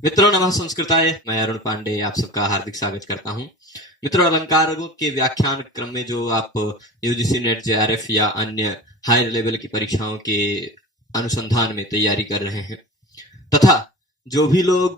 मित्रों नमः संस्कृताय। मैं अरुण पांडे आप सबका हार्दिक स्वागत करता हूं। मित्रों, अलंकारों के व्याख्यान क्रम में जो आप यूजीसी नेट जेआरएफ या अन्य हायर लेवल की परीक्षाओं के अनुसंधान में तैयारी कर रहे हैं तथा जो भी लोग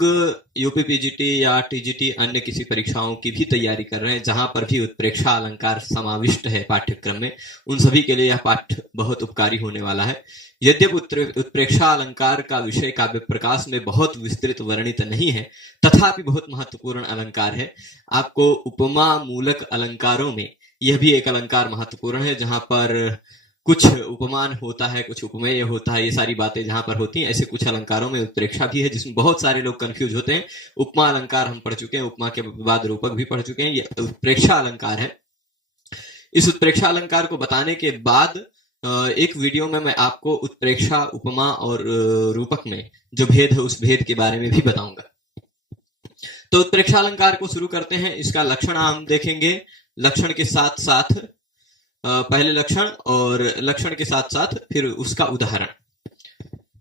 यूपी पीजीटी या टीजीटी अन्य किसी परीक्षाओं की भी तैयारी कर रहे हैं जहां पर भी उत्प्रेक्षा अलंकार समाविष्ट है पाठ्यक्रम में, उन सभी के लिए यह पाठ बहुत उपकारी होने वाला है। यद्यपि उत्प्रेक्षा अलंकार का विषय काव्य प्रकाश में बहुत विस्तृत वर्णित नहीं है, तथापि बहुत महत्वपूर्ण अलंकार है। आपको उपमा मूलक अलंकारों में यह भी एक अलंकार महत्वपूर्ण है, जहां पर कुछ उपमान होता है, कुछ उपमेय होता है। ये सारी बातें जहां पर होती हैं, ऐसे कुछ अलंकारों में उत्प्रेक्षा भी है, जिसमें बहुत सारे लोग कंफ्यूज होते हैं। उपमा अलंकार हम पढ़ चुके हैं, उपमा के बाद रूपक भी पढ़ चुके हैं। ये उत्प्रेक्षा अलंकार है। इस उत्प्रेक्षा अलंकार को बताने के बाद एक वीडियो में मैं आपको उत्प्रेक्षा, उपमा और रूपक में जो भेद है उस भेद के बारे में भी बताऊंगा। तो उत्प्रेक्षा अलंकार को शुरू करते हैं। इसका लक्षण हम देखेंगे, लक्षण के साथ साथ पहले लक्षण और लक्षण के साथ साथ फिर उसका उदाहरण।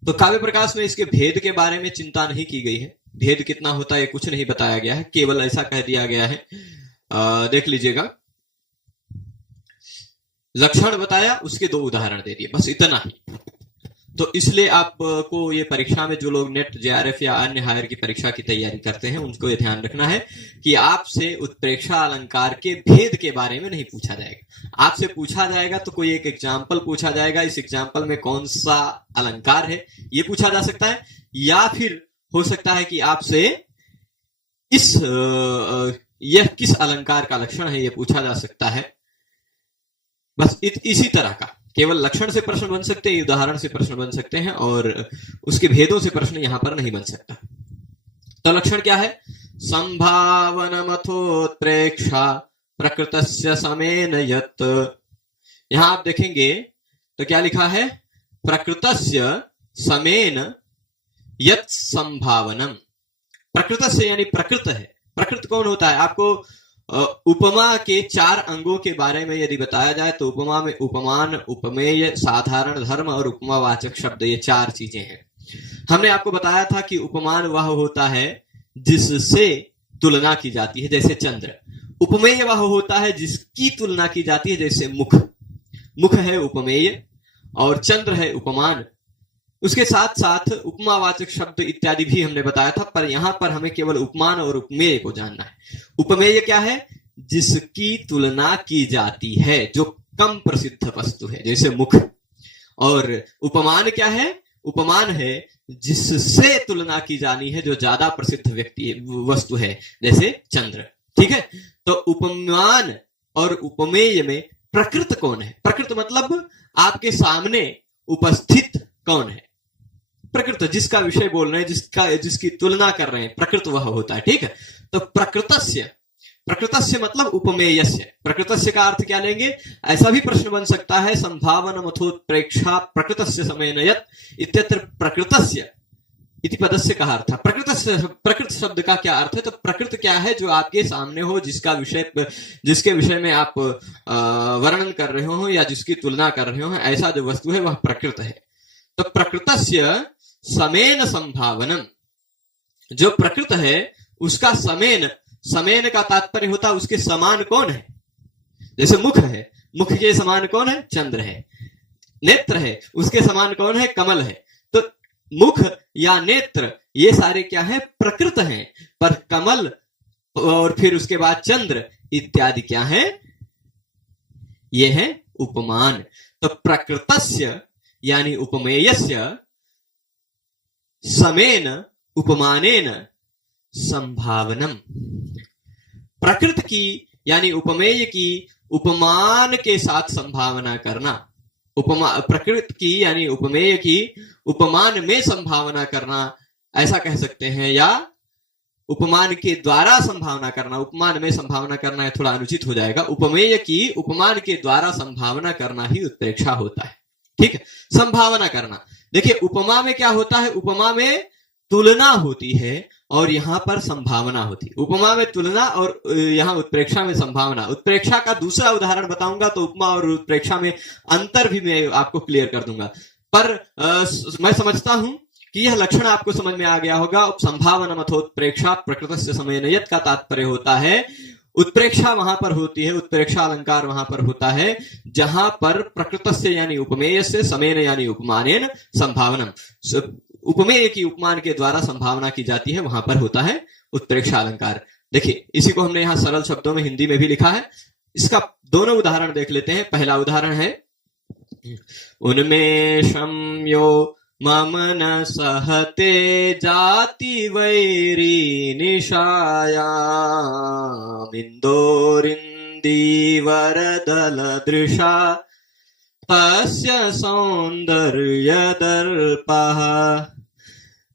तो काव्य प्रकाश में इसके भेद के बारे में चिंता नहीं की गई है। भेद कितना होता है कुछ नहीं बताया गया है, केवल ऐसा कह दिया गया है, देख लीजिएगा, लक्षण बताया, उसके 2 उदाहरण दे दिए, बस इतना ही। तो इसलिए आपको ये परीक्षा में जो लोग नेट जेआरएफ या अन्य हायर की परीक्षा की तैयारी करते हैं उनको ये ध्यान रखना है कि आपसे उत्प्रेक्षा अलंकार के भेद के बारे में नहीं पूछा जाएगा। आपसे पूछा जाएगा तो कोई एक एग्जाम्पल पूछा जाएगा, इस एग्जाम्पल में कौन सा अलंकार है ये पूछा जा सकता है, या फिर हो सकता है कि आपसे यह किस अलंकार का लक्षण है ये पूछा जा सकता है। बस इसी तरह का केवल लक्षण से प्रश्न बन सकते हैं, उदाहरण से प्रश्न बन सकते हैं, और उसके भेदों से प्रश्न यहां पर नहीं बन सकता। तो लक्षण क्या है? संभावनमथोत्प्रेक्षा प्रकृतस्य समेन यत्। यहां आप देखेंगे तो क्या लिखा है? प्रकृतस्य समेन यत् संभावनम। प्रकृतस्य यानी प्रकृत है। प्रकृत कौन होता है? आपको उपमा के 4 अंगों के बारे में यदि बताया जाए तो उपमा में उपमान, उपमेय, साधारण धर्म और उपमावाचक शब्द, ये 4 चीजें हैं। हमने आपको बताया था कि उपमान वह होता है जिससे तुलना की जाती है, जैसे चंद्र। उपमेय वह होता है जिसकी तुलना की जाती है, जैसे मुख। मुख है उपमेय और चंद्र है उपमान। उसके साथ साथ उपमावाचक शब्द इत्यादि भी हमने बताया था, पर यहां पर हमें केवल उपमान और उपमेय को जानना है। उपमेय क्या है? जिसकी तुलना की जाती है, जो कम प्रसिद्ध वस्तु है, जैसे मुख। और उपमान क्या है? उपमान है जिससे तुलना की जानी है, जो ज्यादा प्रसिद्ध वस्तु है, जैसे चंद्र। ठीक है। तो उपमान और उपमेय में प्रकृत कौन है? प्रकृत मतलब आपके सामने उपस्थित कौन है? प्रकृत, जिसका विषय बोल रहे हैं, जिसकी तुलना कर रहे हैं, प्रकृत वह होता है। ठीक है। तो प्रकृतस्य मतलब उपमेयस्य। प्रकृतस्य का अर्थ क्या लेंगे? ऐसा भी प्रश्न बन सकता है, संभावनमथोत्प्रेक्षा प्रकृतस्य समेन यत् इत्यत्र प्रकृतस्य इति पदस्य का अर्थ। प्रकृत शब्द का क्या अर्थ है? तो प्रकृत क्या है? जो आपके सामने हो, जिसके विषय में आप वर्णन कर रहे हो या जिसकी तुलना कर रहे हो, ऐसा जो वस्तु है वह प्रकृत है। तो प्रकृतस्य समेन संभावनम, जो प्रकृत है उसका समेन का तात्पर्य होता है उसके समान कौन है। जैसे मुख है, मुख के समान कौन है? चंद्र है। नेत्र है, उसके समान कौन है? कमल है। तो मुख या नेत्र ये सारे क्या है? प्रकृत हैं। पर कमल और फिर उसके बाद चंद्र इत्यादि क्या है? ये है उपमान। तो प्रकृतस्य यानी उपमेयस्य समेन उपमानेन संभावनम। प्रकृत की यानी उपमेय की उपमान के साथ संभावना करना, प्रकृत की यानी उपमेय की उपमान में संभावना करना, ऐसा कह सकते हैं। या उपमान के द्वारा संभावना करना। उपमान में संभावना करना है थोड़ा अनुचित हो जाएगा। उपमेय की उपमान के द्वारा संभावना करना ही उत्प्रेक्षा होता है। ठीक है। संभावना करना, देखिए उपमा में क्या होता है? उपमा में तुलना होती है और यहां पर संभावना होती है। उपमा में तुलना और यहां उत्प्रेक्षा में संभावना। उत्प्रेक्षा का दूसरा उदाहरण बताऊंगा तो उपमा और उत्प्रेक्षा में अंतर भी मैं आपको क्लियर कर दूंगा। पर मैं समझता हूं कि यह लक्षण आपको समझ में आ गया होगा। संभावनम अथोत्प्रेक्षा प्रकृतस्य समेन यत् का तात्पर्य होता है उत्प्रेक्षा वहां पर होती है, उत्प्रेक्षा अलंकार वहां पर होता है जहां पर प्रकृतस्य यानी उपमेय से, समेन यानी उपमानेन, संभावनम उपमेय की उपमान के द्वारा संभावना की जाती है, वहां पर होता है उत्प्रेक्षा अलंकार। देखिए इसी को हमने यहां सरल शब्दों में हिंदी में भी लिखा है। इसका दोनों उदाहरण देख लेते हैं। पहला उदाहरण है उन्मेषं यो मम न सहते जाति वैरी निशायाम् इंदोरिन्दीवरदलदृशा तस्य सौन्दर्यदर्पः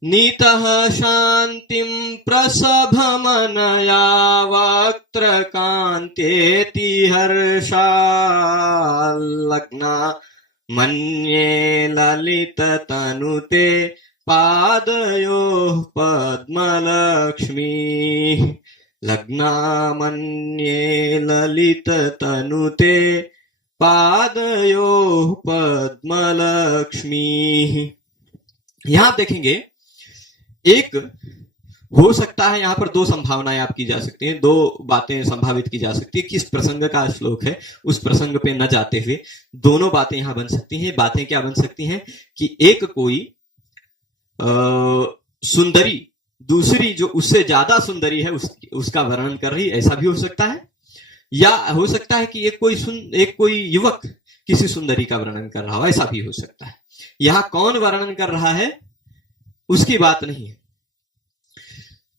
नीतः शान्तिं प्रसभमनया वक्त्रकान्त्येति हर्षाल्लग्ना मन्ये ललिततनुते पादयोः पद्मलक्ष्मीः लग्ना मन्ये ललिततनुते पादयोः पद्मलक्ष्मीः। यहां आप देखेंगे एक हो सकता है, यहां पर दो संभावनाएं आप की जा सकती हैं, दो बातें संभावित की जा सकती है। किस प्रसंग का श्लोक है उस प्रसंग पे न जाते हुए दोनों बातें यहां बन सकती हैं। बातें क्या बन सकती हैं कि एक कोई सुंदरी दूसरी जो उससे ज्यादा सुंदरी है उसका वर्णन कर रही, ऐसा भी हो सकता है। या हो सकता है कि एक कोई युवक किसी सुंदरी का वर्णन कर रहा हो, ऐसा भी हो सकता है। यहां कौन वर्णन कर रहा है उसकी बात नहीं है,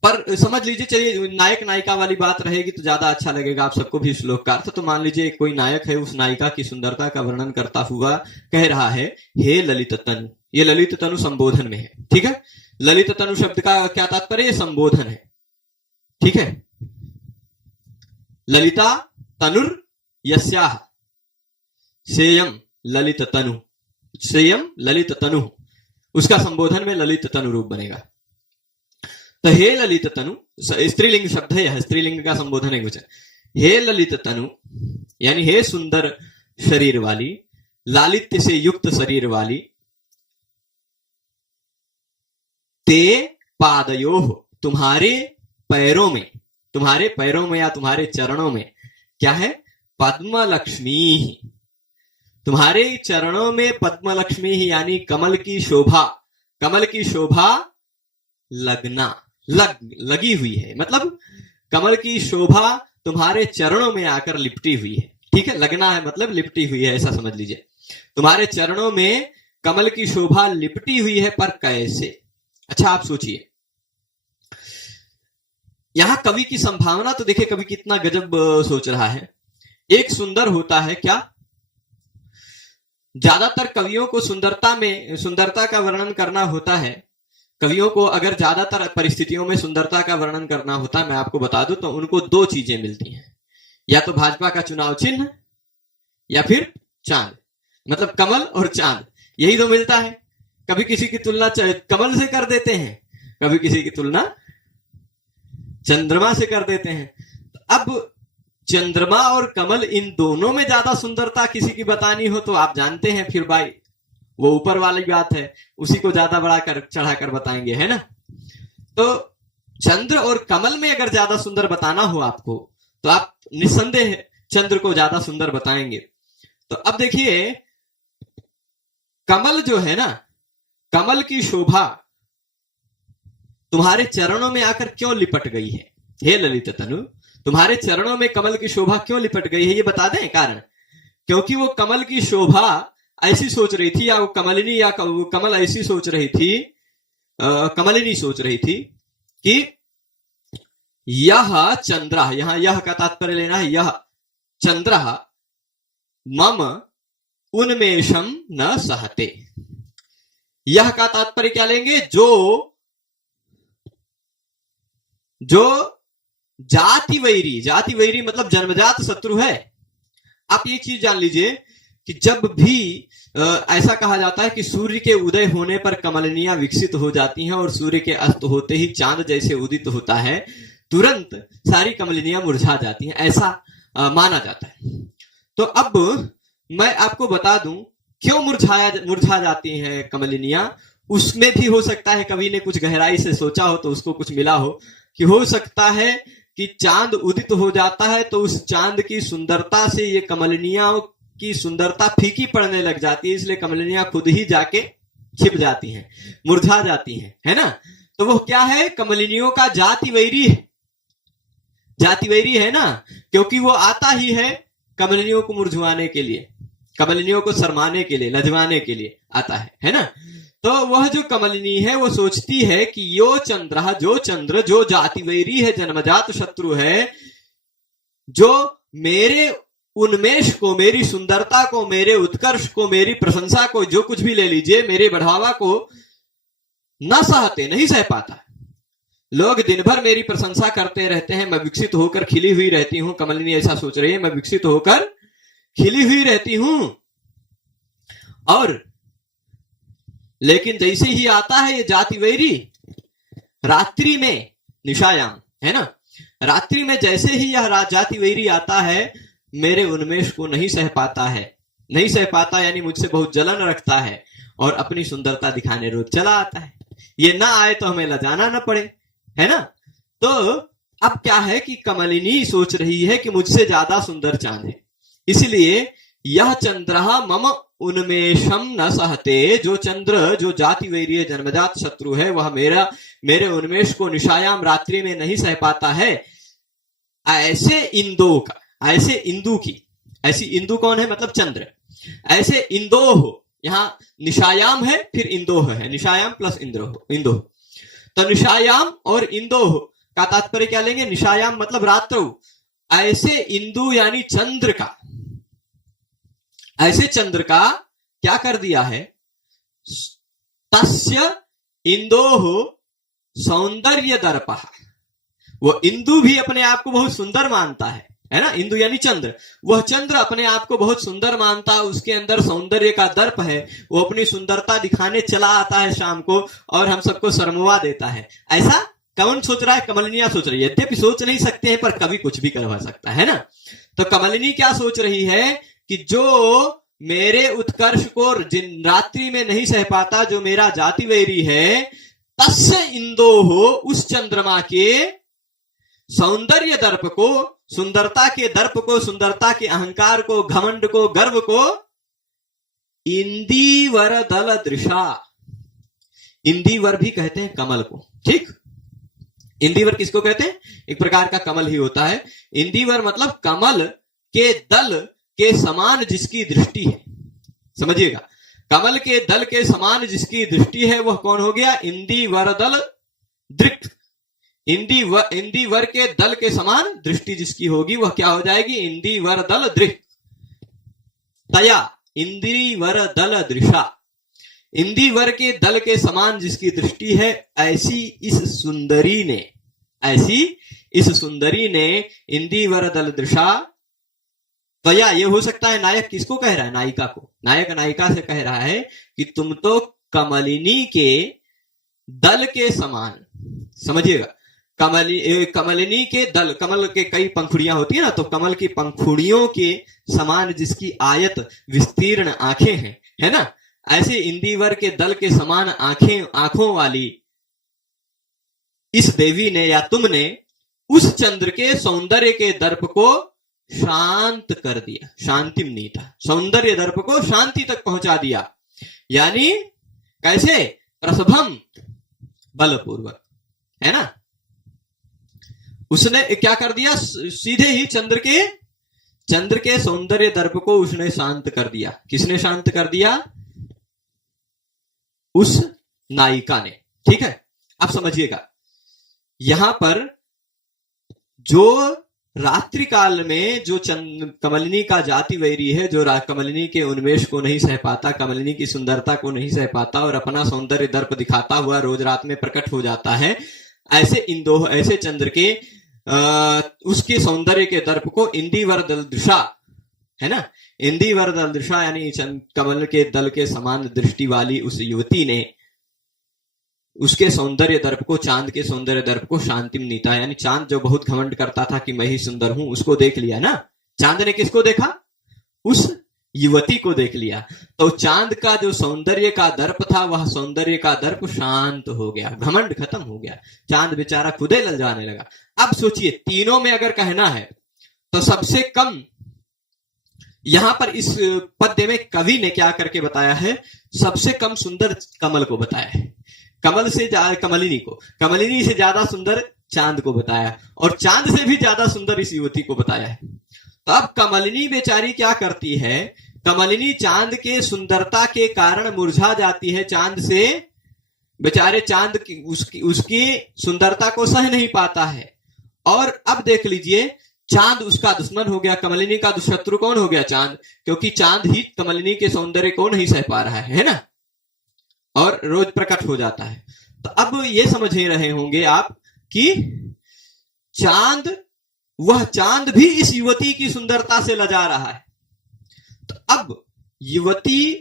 पर समझ लीजिए, चलिए नायक नायिका वाली बात रहेगी तो ज्यादा अच्छा लगेगा आप सबको भी श्लोक का अर्थ। तो मान लीजिए कोई नायक है, उस नायिका की सुंदरता का वर्णन करता हुआ कह रहा है हे ललित तनु। ये ललित तनु संबोधन में है, ठीक है। ललित तनु शब्द का क्या तात्पर्य, संबोधन है, ठीक है। ललिता तनुर यस्याह सेयम ललित तनु, सेयम ललित तनु, उसका संबोधन में ललित तनु रूप बनेगा। तो हे ललित तनु स्त्रीलिंग शब्द है, यह स्त्रीलिंग का संबोधन है कुछ। हे ललित तनु यानी हे सुंदर शरीर वाली, लालित्य से युक्त शरीर वाली, ते पादयोः तुम्हारे पैरों में, तुम्हारे पैरों में या तुम्हारे चरणों में क्या है, पद्म लक्ष्मी, तुम्हारे चरणों में पद्म लक्ष्मी यानी कमल की शोभा, कमल की शोभा लगना, लगी हुई है, मतलब कमल की शोभा तुम्हारे चरणों में आकर लिपटी हुई है, ठीक है। लगना है मतलब लिपटी हुई है, ऐसा समझ लीजिए। तुम्हारे चरणों में कमल की शोभा लिपटी हुई है, पर कैसे? अच्छा आप सोचिए, यहां कवि की संभावना तो देखिए, कवि कितना गजब सोच रहा है। एक सुंदर होता है क्या, ज्यादातर कवियों को सुंदरता का वर्णन करना होता है। कवियों को अगर ज्यादातर परिस्थितियों में सुंदरता का वर्णन करना होता है, मैं आपको बता दूं तो उनको दो चीजें मिलती हैं, या तो भाजपा का चुनाव चिन्ह या फिर चांद, मतलब कमल और चांद, यही तो मिलता है। कभी किसी की तुलना कमल से कर देते हैं, कभी किसी की तुलना चंद्रमा से कर देते हैं। अब चंद्रमा और कमल इन दोनों में ज्यादा सुंदरता किसी की बतानी हो तो आप जानते हैं फिर भाई वो ऊपर वाली बात है, उसी को ज्यादा बड़ा कर चढ़ाकर बताएंगे, है ना। तो चंद्र और कमल में अगर ज्यादा सुंदर बताना हो आपको तो आप निस्संदेह चंद्र को ज्यादा सुंदर बताएंगे। तो अब देखिए कमल जो है ना, कमल की शोभा तुम्हारे चरणों में आकर क्यों लिपट गई है, हे ललित तनु, तुम्हारे चरणों में कमल की शोभा क्यों लिपट गई है, ये बता दें कारण। क्योंकि वो कमल की शोभा ऐसी सोच रही थी, या वो कमलिनी या कमल ऐसी सोच रही थी, कमलिनी सोच रही थी कि यह चंद्र, यहां यह का तात्पर्य लेना है, यह चंद्र मम उन्मेषम न सहते। यह का तात्पर्य क्या लेंगे, जो जाति वैरी, जाति वैरी मतलब जन्मजात शत्रु है। आप ये चीज जान लीजिए कि जब भी ऐसा कहा जाता है कि सूर्य के उदय होने पर कमलनियां विकसित हो जाती हैं और सूर्य के अस्त होते ही चांद जैसे उदित होता है, तुरंत सारी कमलनियां मुरझा जाती हैं, ऐसा माना जाता है। तो अब मैं आपको बता दूं क्यों मुरझा जाती हैं कमलनियां। उसमें भी हो सकता है कवि ने कुछ गहराई से सोचा हो तो उसको कुछ मिला हो कि हो सकता है कि चांद उदित हो जाता है तो उस चांद की सुंदरता से ये कमलिनियों की सुंदरता फीकी पड़ने लग जाती है, इसलिए कमलिनियां खुद ही जाके छिप जाती हैं, मुरझा जाती हैं, है ना। तो वो क्या है, कमलिनियों का जाति वैरी है, जाति वैरी है ना, क्योंकि वो आता ही है कमलिनियों को मुरझवाने के लिए, कमलिनियों को शर्माने के लिए, लजवाने के लिए आता है ना। तो वह जो कमलिनी है वो सोचती है कि यो चंद्र, जो चंद्र जो जाति वैरी है, जन्मजात शत्रु है, जो मेरे उन्मेष को, मेरी सुंदरता को, मेरे उत्कर्ष को, मेरी प्रशंसा को, जो कुछ भी ले लीजिए, मेरे बढ़ावा को न सहते, नहीं सह पाता। लोग दिन भर मेरी प्रशंसा करते रहते हैं, मैं विकसित होकर खिली हुई रहती हूं। कमलिनी ऐसा सोच रही है, मैं विकसित होकर खिली हुई रहती हूं, और लेकिन जैसे ही आता है ये जाति वैरी, रात्रि में निशायाम, है ना, रात्रि में जैसे ही यह जाति वैरी आता है, मेरे उन्मेष को नहीं सह पाता है, नहीं सह पाता यानी मुझसे बहुत जलन रखता है, और अपनी सुंदरता दिखाने रोज चला आता है। ये ना आए तो हमें लजाना न पड़े, है ना। तो अब क्या है कि कमलिनी सोच रही है कि मुझसे ज्यादा सुंदर चांद है, इसलिए यह चंद्र मम उन्मेषम न सहते, जो चंद्र जो जाति वैरी है, जन्मजात शत्रु है, वह मेरे उन्मेष को निशायाम रात्रि में नहीं सह पाता है। ऐसे इंदो का, ऐसे इंदु की, ऐसी इंदु कौन है, मतलब चंद्र, ऐसे इंदोह, यहां निशायाम है फिर इंदोह है, निशायाम प्लस इंदोह, तो निशायाम और इंदोह का तात्पर्य क्या लेंगे, निशायाम मतलब रात्रौ, ऐसे इंदु यानी चंद्र का, ऐसे चंद्र का क्या कर दिया है, तस्य इंदोह सौंदर्य दर्पः, वो इंदु भी अपने आप को बहुत सुंदर मानता है ना, इंदु यानी चंद्र, वह चंद्र अपने आप को बहुत सुंदर मानता है, उसके अंदर सौंदर्य का दर्प है, वो अपनी सुंदरता दिखाने चला आता है शाम को और हम सबको शर्मवा देता है। ऐसा कौन सोच रहा है, कमलिनियां सोच रही है, यद्यपि सोच नहीं सकते हैं पर कवि कुछ भी करवा सकता है ना। तो कमलिनी क्या सोच रही है कि जो मेरे उत्कर्ष को जिन रात्रि में नहीं सह पाता, जो मेरा जाति वैरी है, तस्य इंदोह, उस चंद्रमा के सौंदर्य दर्प को, सुंदरता के दर्प को, सुंदरता के अहंकार को, घमंड को, गर्व को, इंदीवर दल दृशा, इंदीवर भी कहते हैं कमल को, ठीक। इंदीवर किसको कहते हैं, एक प्रकार का कमल ही होता है। इंदीवर मतलब कमल के दल के समान जिसकी दृष्टि है, समझिएगा, कमल के दल के समान जिसकी दृष्टि है वह कौन हो गया, इंदीवर दल दृक्, इंदीवर के दल के समान दृष्टि जिसकी होगी वह क्या हो जाएगी, इंदीवर दल दृक्, तया इंदीवर दल दृशा, इंदीवर के दल के समान जिसकी दृष्टि है, ऐसी इस सुंदरी ने, ऐसी इस सुंदरी ने इंदीवर दल दृशा, तया, ये हो सकता है नायक किसको कह रहा है, नायिका को, नायक नायिका से कह रहा है कि तुम तो कमलिनी के दल के समान, समझिएगा, कमलिनी के दल, कमल के कई पंखुड़ियां होती है ना, तो कमल की पंखुड़ियों के समान जिसकी आयत विस्तीर्ण आंखें हैं, है ना, ऐसे इंदीवर के दल के समान आंखों वाली इस देवी ने या तुमने उस चंद्र के सौंदर्य के दर्प को शांत कर दिया, शांतिम नीता, सौंदर्य दर्प को शांति तक पहुंचा दिया, यानी कैसे, प्रसभम, बलपूर्वक, है ना। उसने क्या कर दिया, सीधे ही चंद्र के सौंदर्य दर्प को उसने शांत कर दिया। किसने शांत कर दिया, उस नायिका ने, ठीक है। अब समझिएगा, यहां पर जो रात्रि काल में जो कमलिनी का जाति वैरी है, जो कमलिनी के उन्मेष को नहीं सह पाता, कमलिनी की सुंदरता को नहीं सह पाता और अपना सौंदर्य दर्प दिखाता हुआ रोज रात में प्रकट हो जाता है, ऐसे इंदोह, ऐसे चंद्र के उसके सौंदर्य के दर्प को इंदीवर दल दृशा, है ना, इंदीवर दल दृशा यानी कमल के दल के समान दृष्टि वाली उस युवती ने उसके सौंदर्य दर्प को, चांद के सौंदर्य दर्प को शांतिम नीता, यानी चांद जो बहुत घमंड करता था कि मैं ही सुंदर हूं, उसको देख लिया ना। चांद ने किसको देखा, उस युवती को देख लिया तो चांद का जो सौंदर्य का दर्प था वह सौंदर्य का दर्प शांत हो गया, घमंड खत्म हो गया, चांद बेचारा खुदे ललचाने लगा। अब सोचिए तीनों में अगर कहना है तो सबसे कम यहां पर इस पद्य में कवि ने क्या करके बताया है, सबसे कम सुंदर कमल को बताया है, कमल से कमलिनी को, कमलिनी से ज्यादा सुंदर चांद को बताया और चांद से भी ज्यादा सुंदर इस युवती को बताया है। तो अब कमलिनी बेचारी क्या करती है, कमलिनी चांद के सुंदरता के कारण मुरझा जाती है, चांद से बेचारे चांद की उसकी सुंदरता को सह नहीं पाता है। और अब देख लीजिए चांद उसका दुश्मन हो गया, कमलिनी का शत्रु कौन हो गया, चांद, क्योंकि चांद ही कमलिनी के सौंदर्य को नहीं सह पा रहा है ना, और रोज प्रकट हो जाता है। तो अब ये समझ ही रहे होंगे आप कि चांद, वह चांद भी इस युवती की सुंदरता से लजा रहा है। तो अब युवती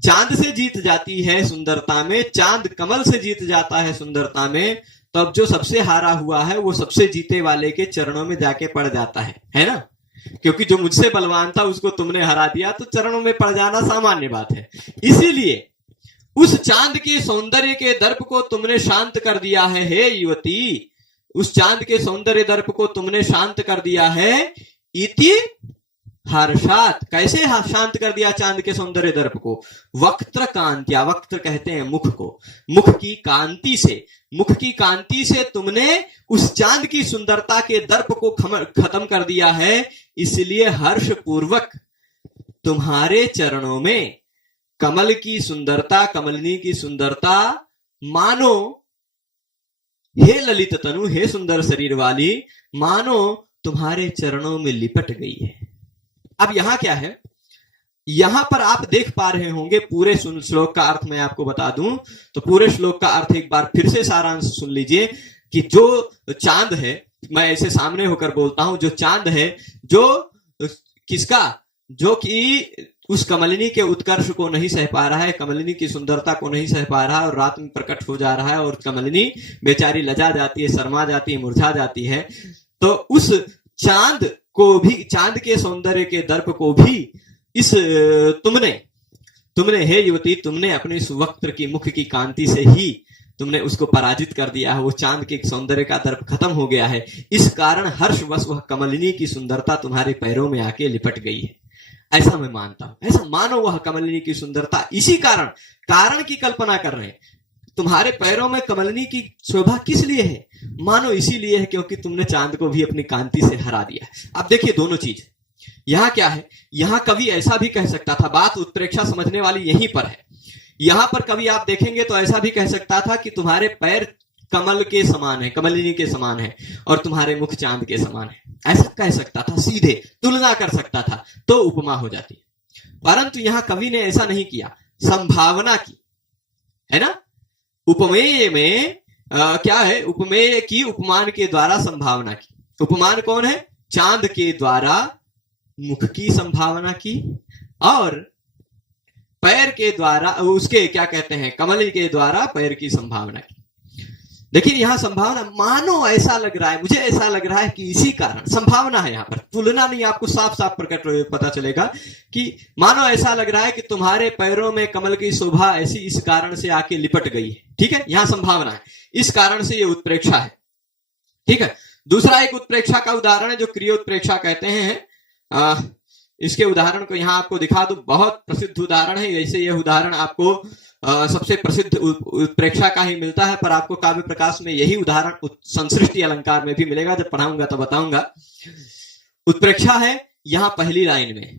चांद से जीत जाती है सुंदरता में, चांद कमल से जीत जाता है सुंदरता में, तब जो सबसे हारा हुआ है वो सबसे जीते वाले के चरणों में जाके पड़ जाता है ना, क्योंकि जो मुझसे बलवान था उसको तुमने हरा दिया, तो चरणों में पड़ जाना सामान्य बात है। इसीलिए उस चांद के सौंदर्य के दर्प को तुमने शांत कर दिया है, हे युवती, उस चांद के सौंदर्य दर्प को तुमने शांत कर दिया है। इति हर्षात, कैसे शांत कर दिया चांद के सौंदर्य दर्प को, वक्त्र कांत्या, वक्त्र कहते हैं मुख को, मुख की कांति से, मुख की कांति से तुमने उस चांद की सुंदरता के दर्प को खत्म कर दिया है। इसलिए हर्ष पूर्वक तुम्हारे चरणों में कमल की सुंदरता, कमलिनी की सुंदरता मानो, हे ललित तनु, हे सुंदर शरीर वाली, मानो तुम्हारे चरणों में लिपट गई है। अब यहां क्या है, यहां पर आप देख पा रहे होंगे, पूरे श्लोक का अर्थ मैं आपको बता दूं तो पूरे श्लोक का अर्थ एक बार फिर से सारांश सुन लीजिए कि जो चांद है, मैं ऐसे सामने होकर बोलता हूं, जो चांद है, जो किसका, जो कि उस कमलिनी के उत्कर्ष को नहीं सह पा रहा है, कमलिनी की सुंदरता को नहीं सह पा रहा है और रात में प्रकट हो जा रहा है और कमलिनी बेचारी लजा जाती है, शर्मा जाती है, मुरझा जाती है। तो उस चांद को भी, चांद के सौंदर्य के दर्प को भी इस तुमने हे युवती, तुमने अपने इस वक्त्र की, मुख की कांति से ही तुमने उसको पराजित कर दिया है, वो चांद के सौंदर्य का दर्प खत्म हो गया है। इस कारण हर्षवश वह कमलिनी की सुंदरता तुम्हारे पैरों में आके लिपट गई है, ऐसा मैं मानता हूं। ऐसा मानो वह कमलिनी की सुंदरता, इसी कारण की कल्पना कर रहे हैं, तुम्हारे पैरों में कमलिनी की शोभा किस लिए है, मानो इसीलिए है क्योंकि तुमने चांद को भी अपनी कांति से हरा दिया। अब देखिए दोनों चीज, यहां क्या है, यहां कवि ऐसा भी कह सकता था, बात उत्प्रेक्षा समझने वाली यहीं पर है। यहां पर कवि आप देखेंगे तो ऐसा भी कह सकता था कि तुम्हारे पैर कमल के समान है, कमलिनी के समान है, और तुम्हारे मुख चांद के समान है, ऐसा कह सकता था, सीधे तुलना कर सकता था तो उपमा हो जाती। परंतु यहां कवि ने ऐसा नहीं किया, संभावना की, है ना। उपमेय में क्या है, उपमेय की उपमान के द्वारा संभावना की। उपमान कौन है, चांद के द्वारा मुख की संभावना की और पैर के द्वारा, उसके क्या कहते हैं, कमल के द्वारा पैर की संभावना की। देखिए यहां संभावना, मानो ऐसा लग रहा है, मुझे ऐसा लग रहा है कि इसी कारण संभावना है, यहां पर तुलना नहीं, आपको साफ साफ प्रकट पता चलेगा कि मानो ऐसा लग रहा है कि तुम्हारे पैरों में कमल की शोभा ऐसी इस कारण से आके लिपट गई है। ठीक है, यहां संभावना है, इस कारण से ये उत्प्रेक्षा है। ठीक है, दूसरा एक उत्प्रेक्षा का उदाहरण है जो क्रिया उत्प्रेक्षा कहते हैं। इसके उदाहरण को यहां आपको दिखा दूं, बहुत प्रसिद्ध उदाहरण है। जैसे यह उदाहरण आपको सबसे प्रसिद्ध उत्प्रेक्षा का ही मिलता है, पर आपको काव्य प्रकाश में यही उदाहरण संसृष्टि अलंकार में भी मिलेगा, जब पढ़ाऊंगा तो बताऊंगा। उत्प्रेक्षा है यहां पहली लाइन में,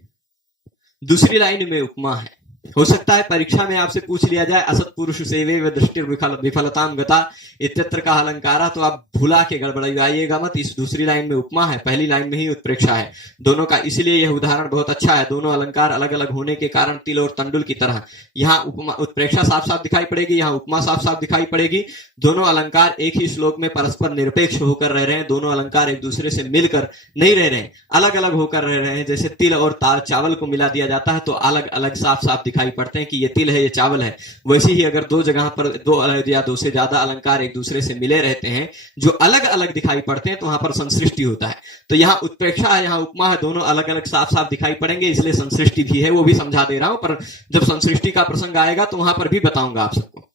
दूसरी लाइन में उपमा है। हो सकता है परीक्षा में आपसे पूछ लिया जाए असत पुरुष सेवे व दृष्टि विफलताम गता इत्यत्र का अलंकारा, तो आप भुला के गड़बड़ाइएगा मत, इस दूसरी लाइन में उपमा है, पहली लाइन में ही उत्प्रेक्षा है दोनों का। इसलिए यह उदाहरण बहुत अच्छा है, दोनों अलंकार अलग अलग होने के कारण तिल और तंडुल की तरह यहाँ उपमा उत्प्रेक्षा साफ साफ दिखाई पड़ेगी, यहाँ उपमा साफ साफ दिखाई पड़ेगी। दोनों अलंकार एक ही श्लोक में परस्पर निरपेक्ष होकर रह रहे हैं, दोनों अलंकार एक दूसरे से मिलकर नहीं रह रहे हैं, अलग अलग होकर रह रहे हैं। जैसे तिल और चावल को मिला दिया जाता है तो अलग अलग साफ साफ दिखाई पड़ते हैं कि ये तिल है, ये चावल है। वैसे ही अगर दो जगह पर दो या दो से ज्यादा अलंकार एक दूसरे से मिले रहते हैं जो अलग अलग दिखाई पड़ते हैं तो वहां पर संसृष्टि होता है। तो यहाँ उत्प्रेक्षा है, यहाँ उपमा है, दोनों अलग अलग साफ साफ दिखाई पड़ेंगे, इसलिए संसृष्टि भी है, वो भी समझा दे रहा हूं। पर जब संसृष्टि का प्रसंग आएगा तो वहां पर भी बताऊंगा आप सबको।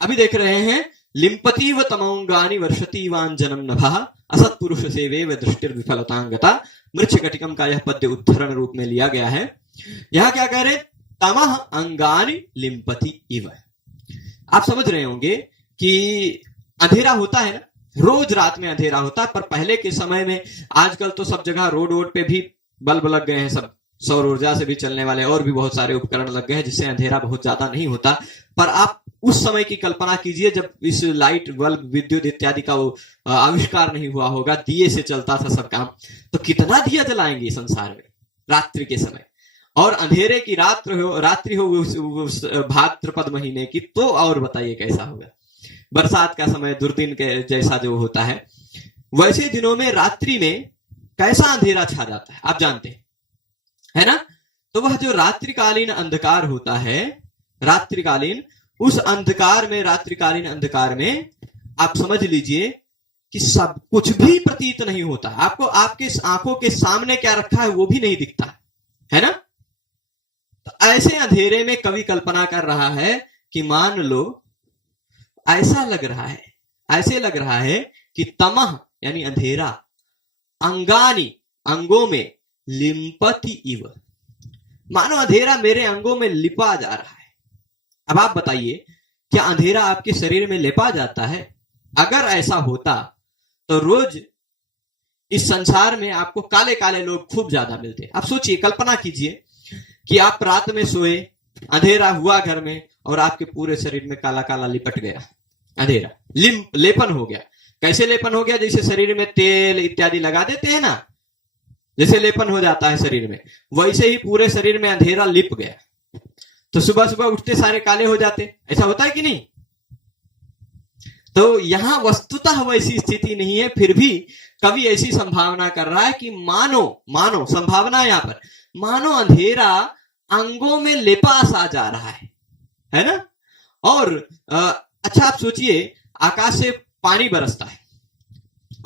अभी देख रहे हैं लिम्पतीव तमोंगानि वर्षतीवांजनम नभः असत्पुरुष सेवेव दृष्टिर्विफलतांगता। मृच्छकटिकम का यह पद्य उद्धरण रूप में लिया गया है। यहां क्या कह रहे, तमः अंगानि लिम्पति इव। आप समझ रहे होंगे कि अंधेरा होता है ना, रोज रात में अंधेरा होता है, पर पहले के समय में, आजकल तो सब जगह रोड वोड पे भी बल्ब लग गए हैं, सब सौर ऊर्जा से भी चलने वाले और भी बहुत सारे उपकरण लग गए हैं जिससे अंधेरा बहुत ज्यादा नहीं होता। पर आप उस समय की कल्पना कीजिए जब इस लाइट बल्ब विद्युत इत्यादि का वो आविष्कार नहीं हुआ होगा, दिए से चलता था सब काम, तो कितना दिया जलाएंगे संसार में रात्रि के समय। और अंधेरे की रात्रि हो उस भाद्रपद महीने की, तो और बताइए कैसा होगा। बरसात का समय दुर्दिन के जैसा जो होता है, वैसे दिनों में रात्रि में कैसा अंधेरा छा जाता है आप जानते हैं, है ना। तो वह जो रात्रिकालीन अंधकार होता है, रात्रिकालीन उस अंधकार में, रात्रिकालीन अंधकार में आप समझ लीजिए कि सब कुछ भी प्रतीत नहीं होता। आपको आपके आंखों के सामने क्या रखा है वो भी नहीं दिखता है ना। तो ऐसे अंधेरे में कवि कल्पना कर रहा है कि मान लो ऐसा लग रहा है कि तमह यानी अंधेरा, अंगानी अंगों में, लिम्पति इव, मानो अंधेरा मेरे अंगों में लिपा जा रहा है। अब आप बताइए, क्या अंधेरा आपके शरीर में लिपा जाता है? अगर ऐसा होता तो रोज इस संसार में आपको काले काले लोग खूब ज्यादा मिलते। आप सोचिए, कल्पना कीजिए कि आप रात में सोए, अंधेरा हुआ घर में और आपके पूरे शरीर में काला काला लिपट गया, अंधेरा लेपन हो गया। कैसे लेपन हो गया? जैसे शरीर में तेल इत्यादि लगा देते हैं ना, जैसे लेपन हो जाता है शरीर में, वैसे ही पूरे शरीर में अंधेरा लिप गया। तो सुबह सुबह उठते सारे काले हो जाते, ऐसा होता है कि नहीं? तो यहां वस्तुतः वैसी स्थिति नहीं है, फिर भी कवि ऐसी संभावना कर रहा है कि मानो संभावना यहां पर, मानो अंधेरा अंगों में लेपा सा जा रहा है ना। और अच्छा आप सोचिए, आकाश से पानी बरसता है,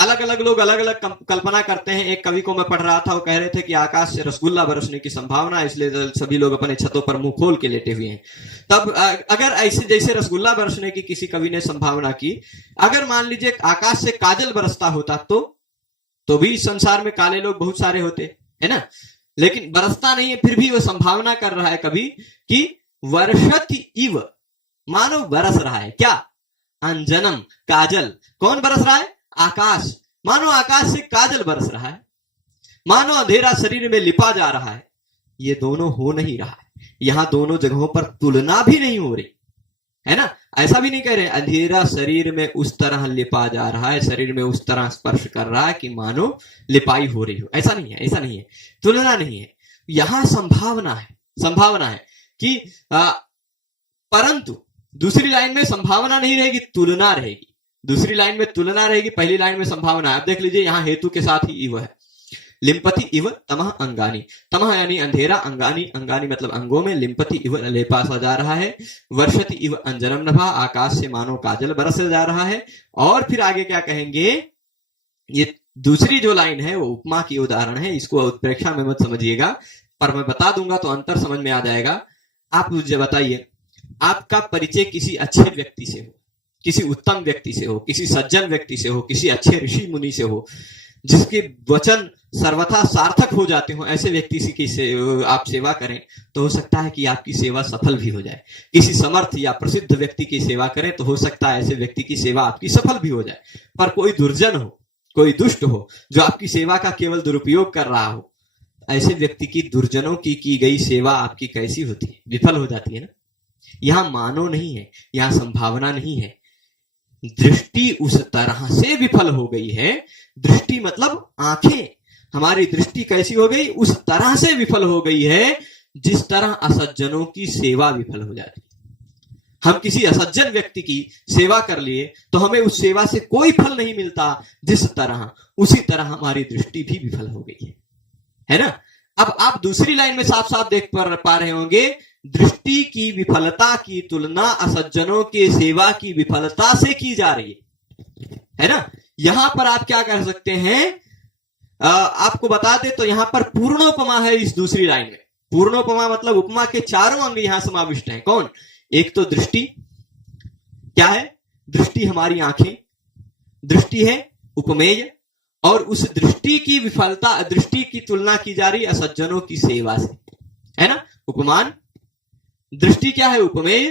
अलग अलग लोग अलग अलग कल्पना करते हैं। एक कवि को मैं पढ़ रहा था, वो कह रहे थे कि आकाश से रसगुल्ला बरसने की संभावना है, इसलिए सभी लोग अपने छतों पर मुंह खोल के लेटे हुए हैं। तब अगर ऐसे जैसे रसगुल्ला बरसने की किसी कवि ने संभावना की, अगर मान लीजिए आकाश से काजल बरसता होता तो भी संसार में काले लोग बहुत सारे होते, है ना। लेकिन बरसता नहीं है, फिर भी वो संभावना कर रहा है कवि कि वर्षति इव, मानो बरस रहा है क्या? अंजनम, काजल। कौन बरस रहा है? आकाश। मानो आकाश से काजल बरस रहा है, मानो अंधेरा शरीर में लिपा जा रहा है। ये दोनों हो नहीं रहा है, यहां दोनों जगहों पर तुलना भी नहीं हो रही, है ना। ऐसा भी नहीं कह रहे अंधेरा शरीर में उस तरह लिपा जा रहा है, शरीर में उस तरह स्पर्श कर रहा है कि मानो लिपाई हो रही हो। ऐसा नहीं है, तुलना नहीं है। यहां संभावना है कि परंतु दूसरी लाइन में संभावना नहीं रहेगी, तुलना रहेगी। दूसरी लाइन में तुलना रहेगी, पहली लाइन में संभावना है। आप देख लीजिए, यहां हेतु के साथ ही इव है। लिम्पति इव तमह अंगानी, तमह यानी अंधेरा, अंगानी मतलब अंगों में, लिम्पति इव लेपा सा जा रहा है, वर्षति इव अंजनम नभा, आकाश से मानो काजल बरस जा रहा है। और फिर आगे क्या कहेंगे, ये दूसरी जो लाइन है वो उपमा की उदाहरण है, इसको उत्प्रेक्षा में मत समझिएगा, पर मैं बता दूंगा तो अंतर समझ में आ जाएगा। आप मुझे बताइए, आपका परिचय किसी अच्छे व्यक्ति से हो, किसी उत्तम व्यक्ति से हो, किसी सज्जन व्यक्ति से हो, किसी अच्छे ऋषि मुनि से हो, जिसके वचन सर्वथा सार्थक हो जाते हो, ऐसे व्यक्ति की आप सेवा करें तो हो सकता है कि आपकी सेवा सफल भी हो जाए। किसी समर्थ या प्रसिद्ध व्यक्ति की सेवा करें तो हो सकता है ऐसे व्यक्ति की सेवा आपकी सफल भी हो जाए। पर कोई दुर्जन हो, कोई दुष्ट हो, जो आपकी सेवा का केवल दुरुपयोग कर रहा हो, ऐसे व्यक्ति की, दुर्जनों की गई सेवा आपकी कैसी होती है? विफल हो जाती है ना। यहां मानो नहीं है, यहां संभावना नहीं है, दृष्टि उस तरह से विफल हो गई है। दृष्टि मतलब आंखें, हमारी दृष्टि कैसी हो गई? उस तरह से विफल हो गई है जिस तरह असज्जनों की सेवा विफल हो जाती है। हम किसी असज्जन व्यक्ति की सेवा कर लिए तो हमें उस सेवा से कोई फल नहीं मिलता, जिस तरह, उसी तरह हमारी दृष्टि भी विफल हो गई है ना। अब आप दूसरी लाइन में साफ साफ देख पा रहे होंगे दृष्टि की विफलता की तुलना असज्जनों के सेवा की विफलता से की जा रही है ना। यहां पर आप क्या कर सकते हैं, आपको बता दे तो यहां पर पूर्णोपमा है इस दूसरी लाइन में। पूर्णोपमा मतलब उपमा के चारों अंग यहां समाविष्ट हैं। कौन? एक तो दृष्टि, क्या है? दृष्टि हमारी आंखें, दृष्टि है उपमेय, और उस दृष्टि की विफलता, दृष्टि की तुलना की जा रही असज्जनों की सेवा से, है ना। उपमान, दृष्टि क्या है? उपमेय,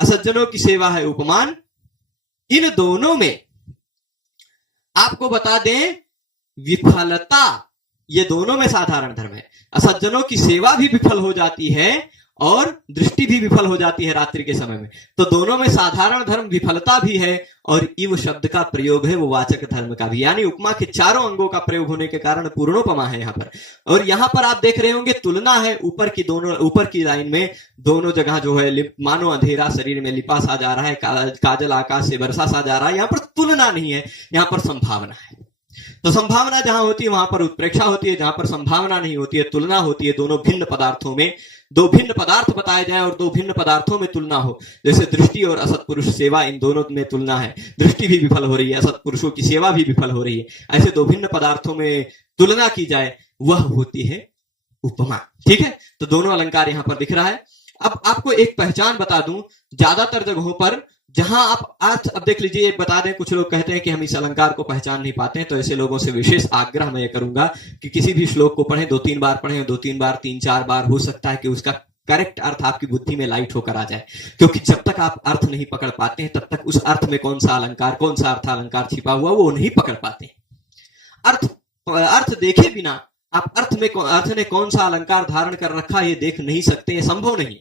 असज्जनों की सेवा है उपमान। इन दोनों में आपको बता दें विफलता, ये दोनों में साधारण धर्म है। असज्जनों की सेवा भी विफल हो जाती है और दृष्टि भी विफल हो जाती है रात्रि के समय में, तो दोनों में साधारण धर्म विफलता भी है, और इव शब्द का प्रयोग है वो वाचक धर्म का भी, यानी उपमा के चारों अंगों का प्रयोग होने के कारण पूर्णोपमा है यहां पर। और यहां पर आप देख रहे होंगे तुलना है, ऊपर की लाइन में दोनों जगह जो है मानो अंधेरा शरीर में लिपा सा जा रहा है, काजल आकाश से बरसा सा जा रहा है, यहां पर तुलना नहीं है, यहां पर संभावना है। तो संभावना जहां होती है वहां पर उत्प्रेक्षा होती है, जहां पर संभावना नहीं होती है तुलना होती है। दोनों भिन्न पदार्थों में दो भिन्न पदार्थ बताए जाएं और दो भिन्न पदार्थों में तुलना हो, जैसे दृष्टि और असत्पुरुष सेवा, इन दोनों में तुलना है। दृष्टि भी विफल हो रही है, असत्पुरुषों की सेवा भी विफल हो रही है, ऐसे दो भिन्न पदार्थों में तुलना की जाए, वह होती है उपमा। ठीक है, तो दोनों अलंकार यहां पर दिख रहा है। अब आपको एक पहचान बता दूं, ज्यादातर जगहों पर जहां आप अर्थ, अब देख लीजिए, बता दें, कुछ लोग कहते हैं कि हम इस अलंकार को पहचान नहीं पाते हैं, तो ऐसे लोगों से विशेष आग्रह मैं करूंगा कि किसी भी श्लोक को पढ़ें, 2-3 बार पढ़ें, 2-3 बार, 3-4 बार, हो सकता है कि उसका करेक्ट अर्थ आपकी बुद्धि में लाइट होकर आ जाए। क्योंकि जब तक आप अर्थ नहीं पकड़ पाते हैं तब तक उस अर्थ में कौन सा अलंकार, कौन सा अर्थ अलंकार छिपा हुआ वो नहीं पकड़ पाते हैं। अर्थ देखे बिना आप अर्थ ने कौन सा अलंकार धारण कर रखा ये देख नहीं सकते, ये संभव नहीं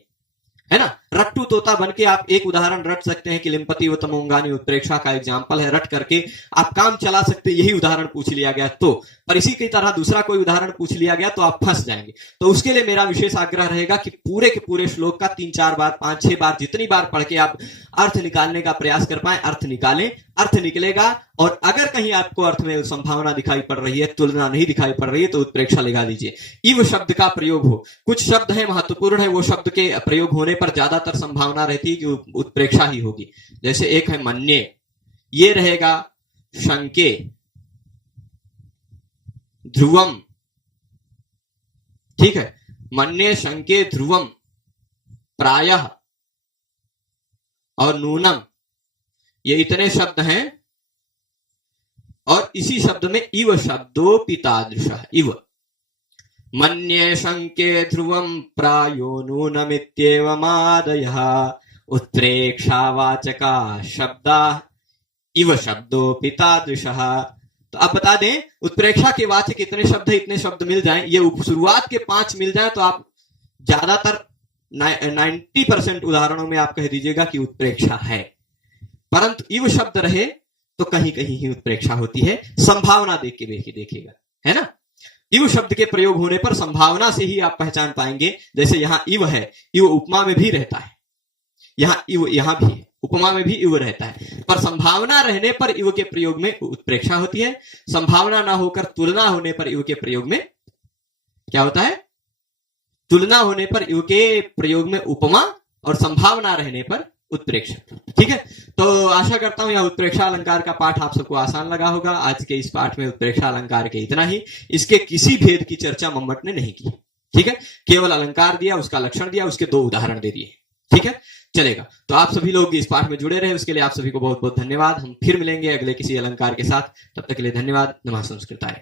है ना। रट्टू तोता बन के आप एक उदाहरण रट सकते हैं कि लिम्पति व तमोंगानी उत्प्रेक्षा का एग्जाम्पल है, रट करके आप काम चला सकते, यही उदाहरण पूछ लिया गया तो, पर इसी की तरह दूसरा कोई उदाहरण पूछ लिया गया तो आप फंस जाएंगे। तो उसके लिए मेरा विशेष आग्रह रहेगा कि पूरे के पूरे श्लोक का 3-4 बार, 5-6 बार, जितनी बार पढ़ के आप अर्थ निकालने का प्रयास कर पाए, अर्थ निकालें, अर्थ निकलेगा। और अगर कहीं आपको अर्थ में संभावना दिखाई पड़ रही है, तुलना नहीं दिखाई पड़ रही है, तो उत्प्रेक्षा लगा दीजिए। इव शब्द का प्रयोग हो, कुछ शब्द है महत्वपूर्ण है, वो शब्द के प्रयोग होने पर ज्यादातर संभावना रहती है कि उत्प्रेक्षा ही होगी। जैसे एक है मन्ये, ये रहेगा शंके, ध्रुवम, ठीक है, मन्ये, शंके, ध्रुवम, प्रायः और नूनम, ये इतने शब्द हैं। और इसी शब्द में इव शब्दों तादृशः, इव, मन्ये, शंके, ध्रुवम, प्रायो, नूनमित्येवमादयः उत्प्रेक्षावाचका शब्दा इव शब्दों तादृशः। तो आप बता दें, उत्प्रेक्षा के वाचक इतने शब्द है, इतने शब्द मिल जाएं, ये शुरुआत के 5 मिल जाएं तो आप ज्यादातर 90% उदाहरणों में आप कह दीजिएगा कि उत्प्रेक्षा है। परंतु इव शब्द रहे तो कहीं कहीं ही उत्प्रेक्षा होती है, संभावना देख के देखिएगा, है ना। इव शब्द के प्रयोग होने पर संभावना से ही आप पहचान पाएंगे। जैसे यहां इव है, इव उपमा में भी रहता है, यहां इव यहां भी है, उपमा में भी इव रहता है, पर संभावना रहने पर इव के प्रयोग में उत्प्रेक्षा होती है। संभावना ना होकर तुलना होने पर इव के प्रयोग में क्या होता है? तुलना होने पर इव के प्रयोग में उपमा, और संभावना रहने पर उत्प्रेक्षा। ठीक है, तो आशा करता हूं यह उत्प्रेक्षा अलंकार का पाठ आप सबको आसान लगा होगा। आज के इस पाठ में उत्प्रेक्षा अलंकार के इतना ही, इसके किसी भेद की चर्चा मम्मट ने नहीं की। ठीक है, केवल अलंकार दिया, उसका लक्षण दिया, उसके 2 उदाहरण दे दिए। ठीक है, चलेगा। तो आप सभी लोग इस पाठ में जुड़े रहे, उसके लिए आप सभी को बहुत बहुत धन्यवाद। हम फिर मिलेंगे अगले किसी अलंकार के साथ, तब तक के लिए धन्यवाद। नमः संस्कृताय।